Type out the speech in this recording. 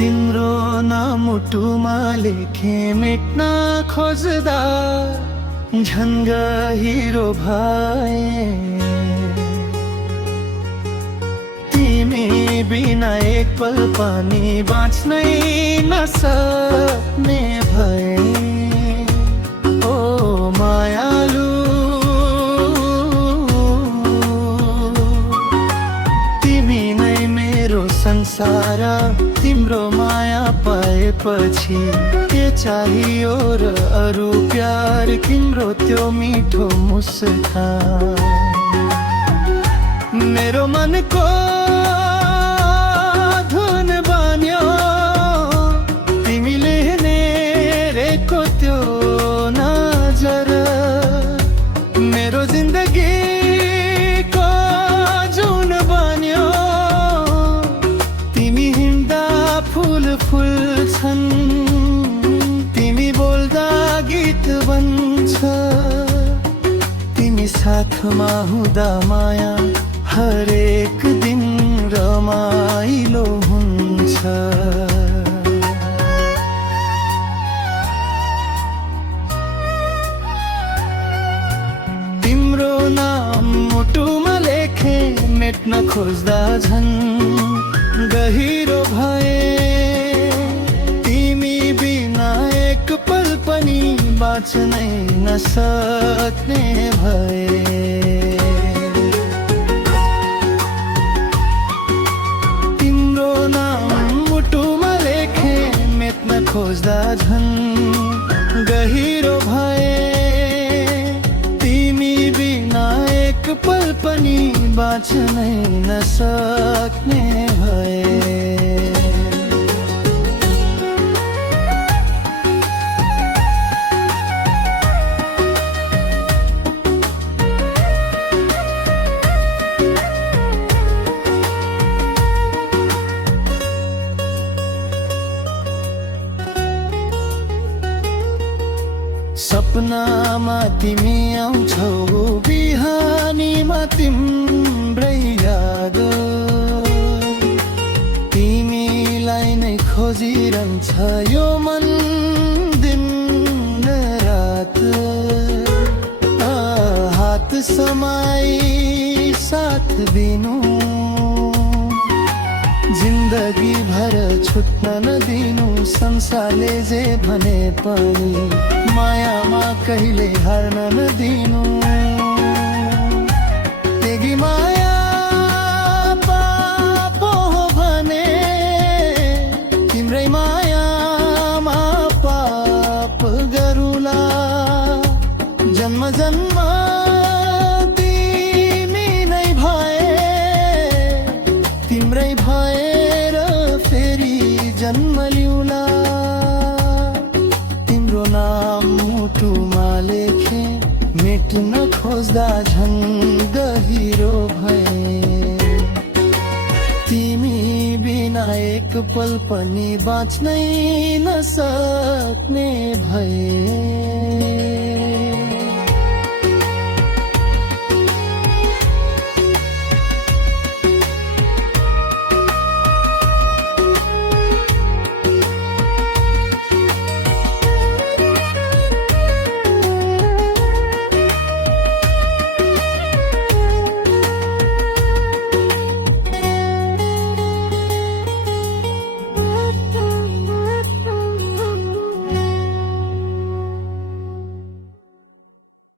तिम्रो नाम मुटुमा लेखे मेट्न खोज्दा झन् गहिरो भए। तिमी बिना एक पल पनि बाँच्नै नसक्ने भए। ओ मायालु, तिमी नै मेरो संसार। तिम्रो माया पाएपछि के चाहियो र अरू प्यार, तिम्रो त्यो मिठो मुस्कान मेरो मनको धुन बन्यो। तिमीले हेरेको त्यो नजर मेरो जिन्दगीको जुन बन्यो। तिमी हिँड्दा फुल फुल्छन्, तिमी बोल्दा गीत बन्छ। तिमी साथमा हुँदा माया हरेक दिन रमाइलो हुन्छ। तिम्रो नाम मुटुमा लेखे मेट्न खोज्दा झन् गहिरो भए। तिमी बिना एक पल पनि बाँच्नै नसक्ने भए। तिम्रो नाम मुटुमा लेखे मेट्न खोज्दा झन् गहिरो भए। तिमी बिना एक पल पनि बाँच्नै नसक्ने भए। सपनामा तिमी आउँछौ, बिहानीमा तिम्रै याद। तिमीलाई नै खोजिरहन्छ यो मन दिन रात। हात समाई साथ दिनु, जिन्दगी भर छुट्न नदिनु। संसारले जे भने पनि मायामा कहिले हार्न नदिनु। तेगी माया पाप हो भने तिम्रै मायामा पाप गरुला। जन्म जन्म तिमी नै भए, तिम्रै भएर फेरि जन्म लिउला। तिम्रो नाम मुटुमा लेखे मेट्न खोज्दा झन् गहिरो भए। तिमी बिना एक पल पनि बाँच्नै नसक्ने भए।